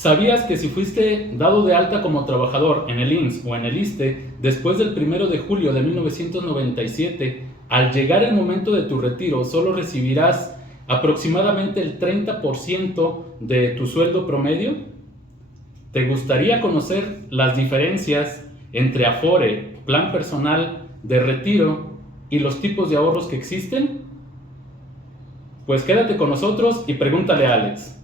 ¿Sabías que si fuiste dado de alta como trabajador en el IMSS o en el ISSSTE después del 1 de julio de 1997, al llegar el momento de tu retiro solo recibirás aproximadamente el 30% de tu sueldo promedio? ¿Te gustaría conocer las diferencias entre Afore, plan personal de retiro y los tipos de ahorros que existen? Pues quédate con nosotros y pregúntale a Alex.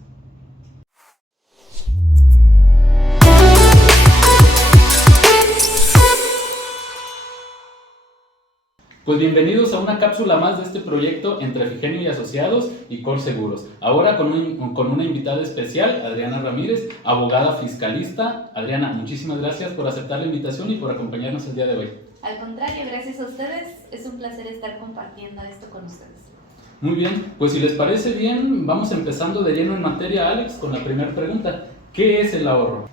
Pues bienvenidos a una cápsula más de este proyecto entre Figenio y Asociados y Cor Seguros. Ahora con una invitada especial, Adriana Ramírez, abogada fiscalista. Adriana, muchísimas gracias por aceptar la invitación y por acompañarnos el día de hoy. Al contrario, gracias a ustedes. Es un placer estar compartiendo esto con ustedes. Muy bien, pues si les parece bien, vamos empezando de lleno en materia, Alex, con la primera pregunta. ¿Qué es el ahorro?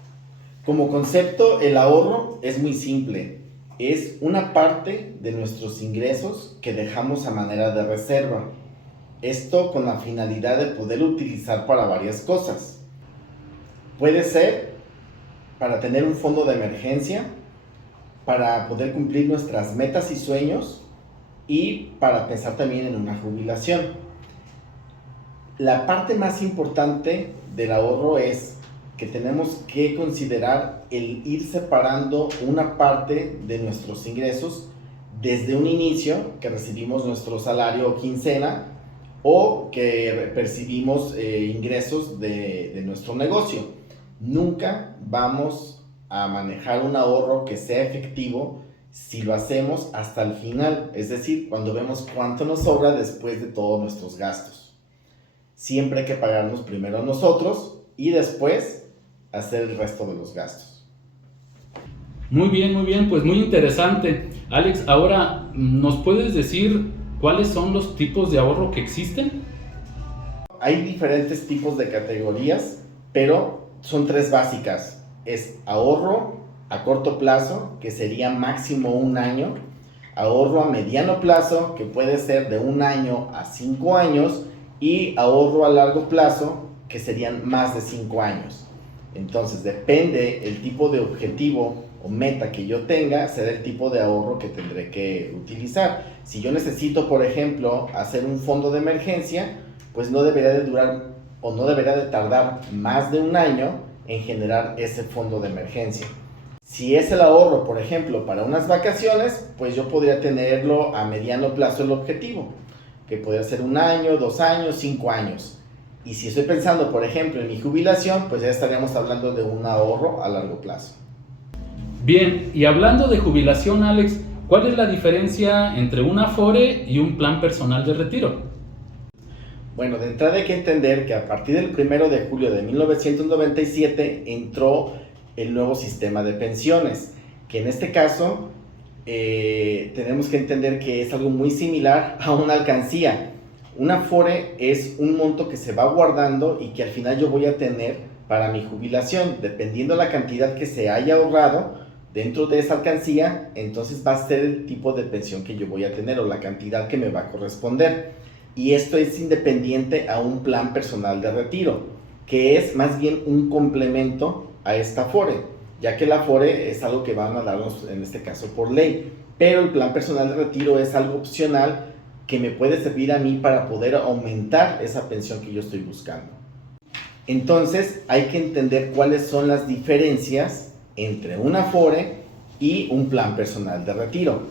Como concepto, el ahorro es muy simple. Es una parte de nuestros ingresos que dejamos a manera de reserva. Esto con la finalidad de poder utilizar para varias cosas. Puede ser para tener un fondo de emergencia, para poder cumplir nuestras metas y sueños y para pensar también en una jubilación. La parte más importante del ahorro es que tenemos que considerar el ir separando una parte de nuestros ingresos desde un inicio, que recibimos nuestro salario o quincena, o que percibimos ingresos de nuestro negocio. Nunca vamos a manejar un ahorro que sea efectivo si lo hacemos hasta el final, es decir, cuando vemos cuánto nos sobra después de todos nuestros gastos. Siempre hay que pagarnos primero a nosotros y después hacer el resto de los gastos. Muy bien, pues muy interesante. Alex, ahora, ¿nos puedes decir cuáles son los tipos de ahorro que existen? Hay diferentes tipos de categorías, pero son tres básicas. Es ahorro a corto plazo, que sería máximo un año, ahorro a mediano plazo, que puede ser de 1 año a 5 años, y ahorro a largo plazo, que serían más de 5 años. Entonces, depende el tipo de objetivo o meta que yo tenga, será el tipo de ahorro que tendré que utilizar. Si yo necesito, por ejemplo, hacer un fondo de emergencia, pues no debería de durar o no debería de tardar más de 1 año en generar ese fondo de emergencia. Si es el ahorro, por ejemplo, para unas vacaciones, pues yo podría tenerlo a mediano plazo el objetivo, que podría ser 1 año, 2 años, 5 años. Y si estoy pensando, por ejemplo, en mi jubilación, pues ya estaríamos hablando de un ahorro a largo plazo. Bien, y hablando de jubilación, Alex, ¿cuál es la diferencia entre un Afore y un plan personal de retiro? Bueno, de entrada hay que entender que a partir del 1 de julio de 1997 entró el nuevo sistema de pensiones, que en este caso tenemos que entender que es algo muy similar a una alcancía. Un Afore es un monto que se va guardando y que al final yo voy a tener para mi jubilación. Dependiendo la cantidad que se haya ahorrado dentro de esa alcancía, entonces va a ser el tipo de pensión que yo voy a tener o la cantidad que me va a corresponder. Y esto es independiente a un plan personal de retiro, que es más bien un complemento a esta Afore, ya que el Afore es algo que van a darnos en este caso por ley, pero el plan personal de retiro es algo opcional que me puede servir a mí para poder aumentar esa pensión que yo estoy buscando. Entonces hay que entender cuáles son las diferencias entre un Afore y un plan personal de retiro.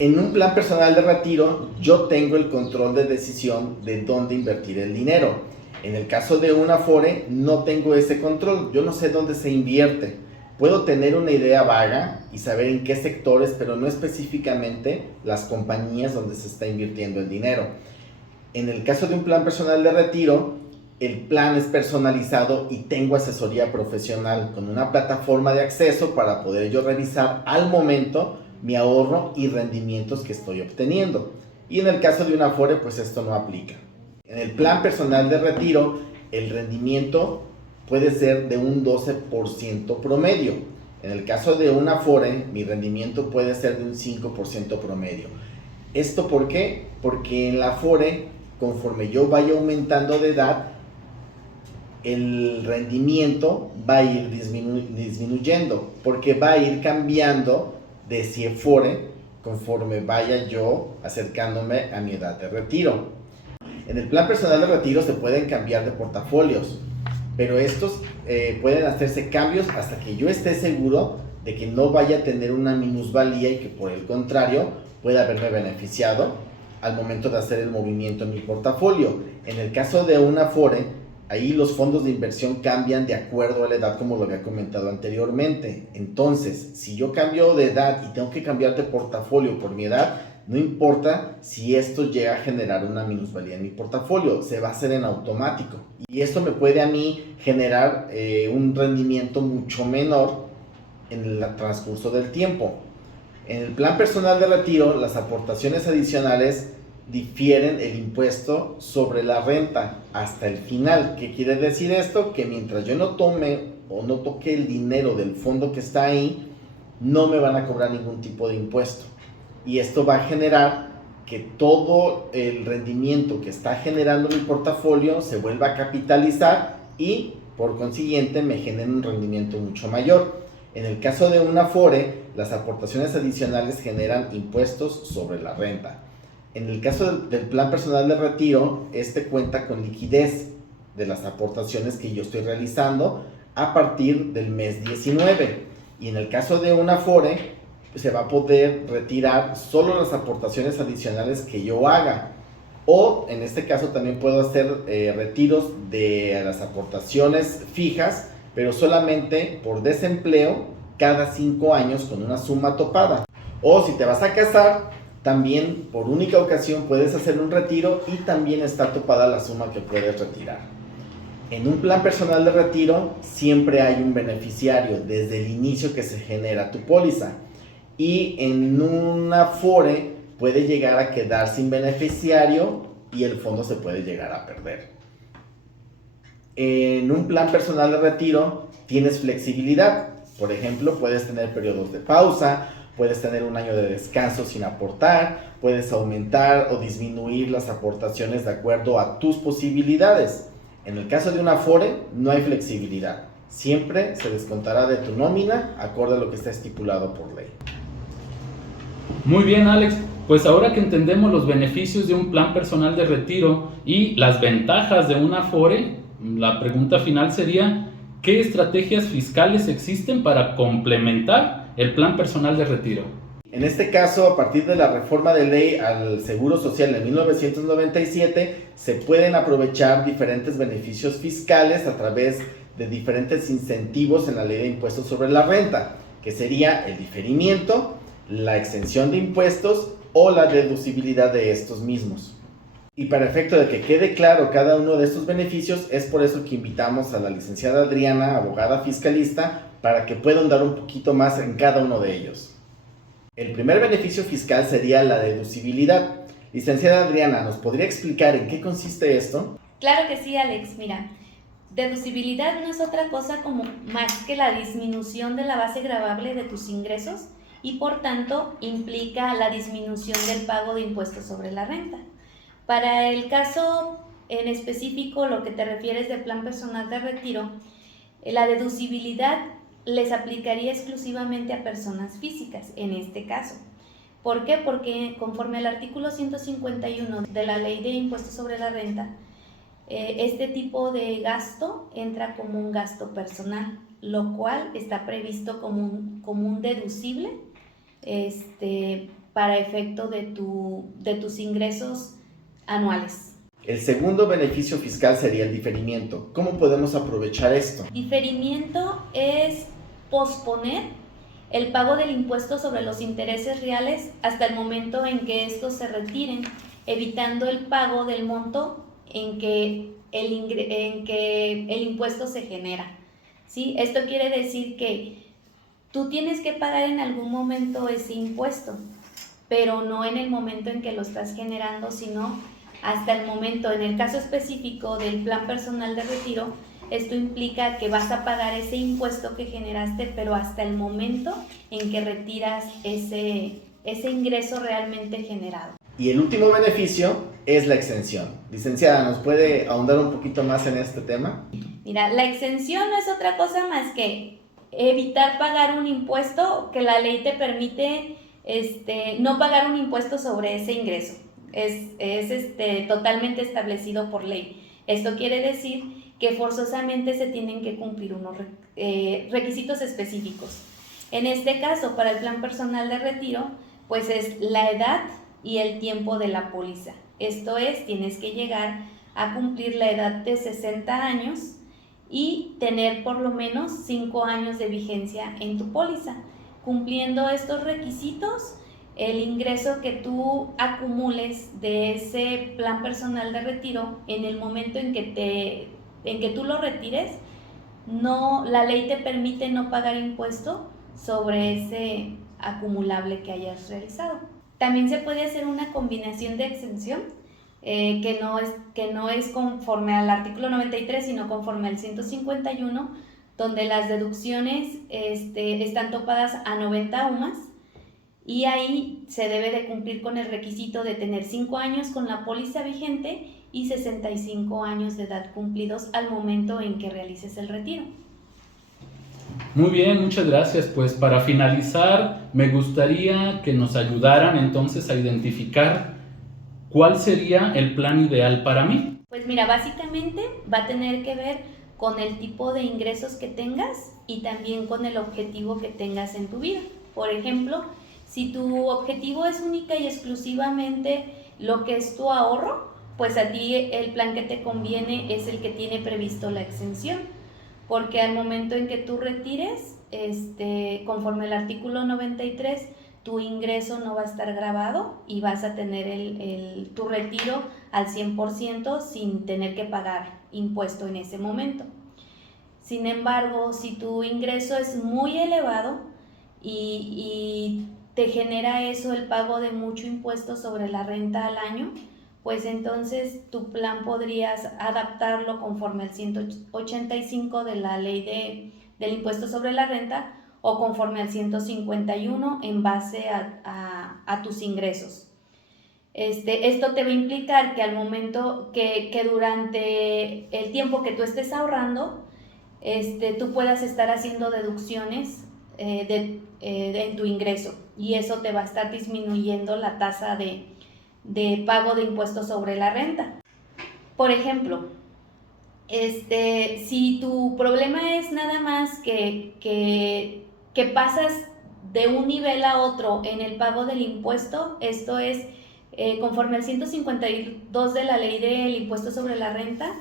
En un plan personal de retiro yo tengo el control de decisión de dónde invertir el dinero. En el caso de un Afore no tengo ese control, yo no sé dónde se invierte. Puedo tener una idea vaga y saber en qué sectores, pero no específicamente las compañías donde se está invirtiendo el dinero. En el caso de un plan personal de retiro, el plan es personalizado y tengo asesoría profesional con una plataforma de acceso para poder yo revisar al momento mi ahorro y rendimientos que estoy obteniendo. Y en el caso de un Afore, pues esto no aplica. En el plan personal de retiro, el rendimiento puede ser de un 12% promedio. En el caso de un Afore, mi rendimiento puede ser de un 5% promedio. ¿Esto por qué? Porque en la Afore, conforme yo vaya aumentando de edad, el rendimiento va a ir disminuyendo, porque va a ir cambiando de CIEFORE conforme vaya yo acercándome a mi edad de retiro. En el plan personal de retiro se pueden cambiar de portafolios, pero estos pueden hacerse cambios hasta que yo esté seguro de que no vaya a tener una minusvalía y que por el contrario pueda haberme beneficiado al momento de hacer el movimiento en mi portafolio. En el caso de una Afore, ahí los fondos de inversión cambian de acuerdo a la edad, como lo había comentado anteriormente. Entonces, si yo cambio de edad y tengo que cambiar de portafolio por mi edad, no importa si esto llega a generar una minusvalía en mi portafolio, se va a hacer en automático. Y esto me puede a mí generar un rendimiento mucho menor en el transcurso del tiempo. En el plan personal de retiro, las aportaciones adicionales difieren el impuesto sobre la renta hasta el final. ¿Qué quiere decir esto? Que mientras yo no tome o no toque el dinero del fondo que está ahí, no me van a cobrar ningún tipo de impuesto. Y esto va a generar que todo el rendimiento que está generando mi portafolio se vuelva a capitalizar y por consiguiente me genere un rendimiento mucho mayor. En el caso de una Afore, las aportaciones adicionales generan impuestos sobre la renta. En el caso del plan personal de retiro, este cuenta con liquidez de las aportaciones que yo estoy realizando a partir del mes 19. Y en el caso de una Afore, se va a poder retirar solo las aportaciones adicionales que yo haga. O en este caso también puedo hacer retiros de las aportaciones fijas, pero solamente por desempleo cada 5 años con una suma topada. O si te vas a casar, también por única ocasión puedes hacer un retiro y también está topada la suma que puedes retirar. En un plan personal de retiro siempre hay un beneficiario desde el inicio que se genera tu póliza. Y en una Afore puede llegar a quedar sin beneficiario y el fondo se puede llegar a perder. En un plan personal de retiro tienes flexibilidad. Por ejemplo, puedes tener periodos de pausa, puedes tener un año de descanso sin aportar, puedes aumentar o disminuir las aportaciones de acuerdo a tus posibilidades. En el caso de una Afore no hay flexibilidad. Siempre se descontará de tu nómina acorde a lo que está estipulado por ley. Muy bien, Alex. Pues ahora que entendemos los beneficios de un plan personal de retiro y las ventajas de una Afore, la pregunta final sería: ¿qué estrategias fiscales existen para complementar el plan personal de retiro? En este caso, a partir de la reforma de ley al Seguro Social de 1997, se pueden aprovechar diferentes beneficios fiscales a través de diferentes incentivos en la ley de impuestos sobre la renta, que sería el diferimiento, la exención de impuestos o la deducibilidad de estos mismos. Y para efecto de que quede claro cada uno de estos beneficios, es por eso que invitamos a la licenciada Adriana, abogada fiscalista, para que pueda ahondar un poquito más en cada uno de ellos. El primer beneficio fiscal sería la deducibilidad. Licenciada Adriana, ¿nos podría explicar en qué consiste esto? Claro que sí, Alex. Mira, deducibilidad no es otra cosa como más que la disminución de la base gravable de tus ingresos y por tanto implica la disminución del pago de impuestos sobre la renta. Para el caso en específico, lo que te refieres del plan personal de retiro, la deducibilidad les aplicaría exclusivamente a personas físicas, en este caso. ¿Por qué? Porque conforme al artículo 151 de la Ley de Impuestos sobre la Renta, este tipo de gasto entra como un gasto personal, lo cual está previsto como un deducible para efecto de tus ingresos anuales. El segundo beneficio fiscal sería el diferimiento. ¿Cómo podemos aprovechar esto? Diferimiento es posponer el pago del impuesto sobre los intereses reales hasta el momento en que estos se retiren, evitando el pago del monto en que el impuesto se genera. ¿Sí? Esto quiere decir que tú tienes que pagar en algún momento ese impuesto, pero no en el momento en que lo estás generando, sino hasta el momento. En el caso específico del plan personal de retiro, esto implica que vas a pagar ese impuesto que generaste, pero hasta el momento en que retiras ese ingreso realmente generado. Y el último beneficio es la exención. Licenciada, ¿nos puede ahondar un poquito más en este tema? Mira, la exención no es otra cosa más que evitar pagar un impuesto que la ley te permite no pagar un impuesto sobre ese ingreso. Es totalmente establecido por ley. Esto quiere decir que forzosamente se tienen que cumplir unos requisitos específicos. En este caso, para el plan personal de retiro, pues es la edad y el tiempo de la póliza. Esto es, tienes que llegar a cumplir la edad de 60 años y tener por lo menos 5 años de vigencia en tu póliza. Cumpliendo estos requisitos, el ingreso que tú acumules de ese plan personal de retiro en el momento en que tú lo retires, la ley te permite no pagar impuesto sobre ese acumulable que hayas realizado. También se puede hacer una combinación de exención que no es conforme al artículo 93, sino conforme al 151, donde las deducciones están topadas a 90 UMAS, y ahí se debe de cumplir con el requisito de tener 5 años con la póliza vigente y 65 años de edad cumplidos al momento en que realices el retiro. Muy bien, muchas gracias. Pues para finalizar, me gustaría que nos ayudaran entonces a identificar cuál sería el plan ideal para mí. Pues mira, básicamente va a tener que ver con el tipo de ingresos que tengas y también con el objetivo que tengas en tu vida. Por ejemplo, si tu objetivo es única y exclusivamente lo que es tu ahorro, pues a ti el plan que te conviene es el que tiene previsto la exención, porque al momento en que tú retires, conforme al artículo 93, tu ingreso no va a estar grabado y vas a tener tu retiro al 100% sin tener que pagar impuesto en ese momento. Sin embargo, si tu ingreso es muy elevado y te genera eso el pago de mucho impuesto sobre la renta al año, pues entonces tu plan podrías adaptarlo conforme al 185 de la ley del impuesto sobre la renta o conforme al 151 en base a tus ingresos. Esto te va a implicar que al momento que durante el tiempo que tú estés ahorrando, tú puedas estar haciendo deducciones en tu ingreso, y eso te va a estar disminuyendo la tasa de pago de impuestos sobre la renta. Por ejemplo, si tu problema es nada más que pasas de un nivel a otro en el pago del impuesto, esto es conforme al 152 de la ley del impuesto sobre la renta,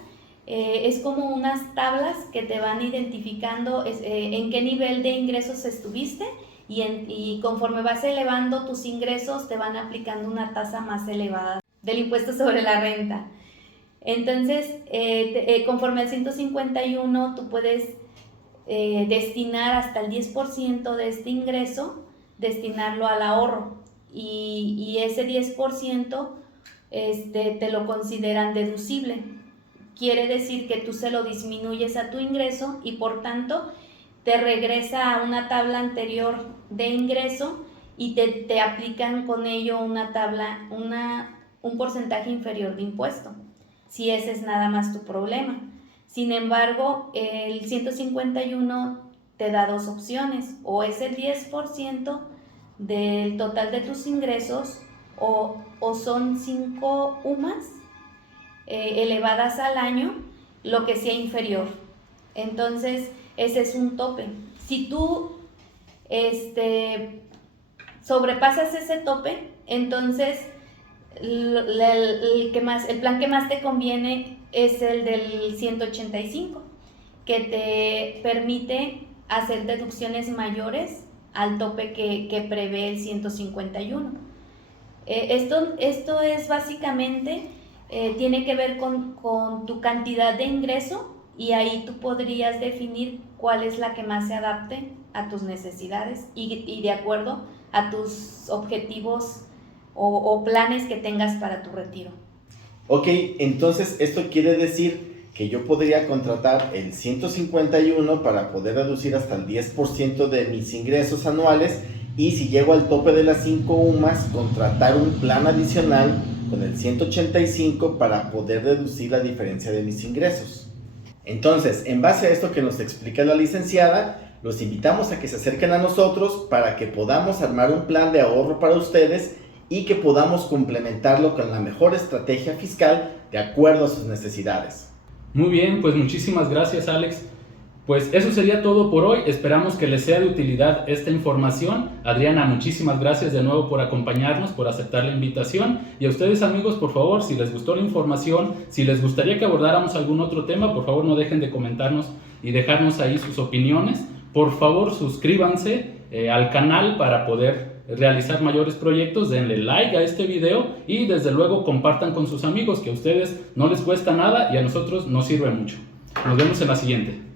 es como unas tablas que te van identificando en qué nivel de ingresos estuviste, y conforme vas elevando tus ingresos te van aplicando una tasa más elevada del impuesto sobre la renta. Entonces, conforme al 151 tú puedes destinar hasta el 10% de este ingreso, destinarlo al ahorro, y ese 10% te lo consideran deducible. Quiere decir que tú se lo disminuyes a tu ingreso y por tanto te regresa a una tabla anterior de ingreso y te aplican con ello un porcentaje inferior de impuesto, si ese es nada más tu problema. Sin embargo, el 151 te da dos opciones: o es el 10% del total de tus ingresos o son 5 UMAS elevadas al año, lo que sea inferior. Entonces, ese es un tope. Si tú sobrepasas ese tope, entonces el plan que más te conviene es el del 185, que te permite hacer deducciones mayores al tope que prevé el 151. Esto es básicamente, tiene que ver con tu cantidad de ingreso, y ahí tú podrías definir cuál es la que más se adapte a tus necesidades y de acuerdo a tus objetivos o planes que tengas para tu retiro. Ok, entonces esto quiere decir que yo podría contratar el 151 para poder reducir hasta el 10% de mis ingresos anuales, y si llego al tope de las 5 UMAS, contratar un plan adicional con el 185 para poder deducir la diferencia de mis ingresos. Entonces, en base a esto que nos explica la licenciada, los invitamos a que se acerquen a nosotros para que podamos armar un plan de ahorro para ustedes y que podamos complementarlo con la mejor estrategia fiscal de acuerdo a sus necesidades. Muy bien, pues muchísimas gracias, Alex. Pues eso sería todo por hoy. Esperamos que les sea de utilidad esta información. Adriana, muchísimas gracias de nuevo por acompañarnos, por aceptar la invitación. Y a ustedes, amigos, por favor, si les gustó la información, si les gustaría que abordáramos algún otro tema, por favor no dejen de comentarnos y dejarnos ahí sus opiniones. Por favor, suscríbanse al canal para poder realizar mayores proyectos. Denle like a este video y desde luego compartan con sus amigos, que a ustedes no les cuesta nada y a nosotros nos sirve mucho. Nos vemos en la siguiente.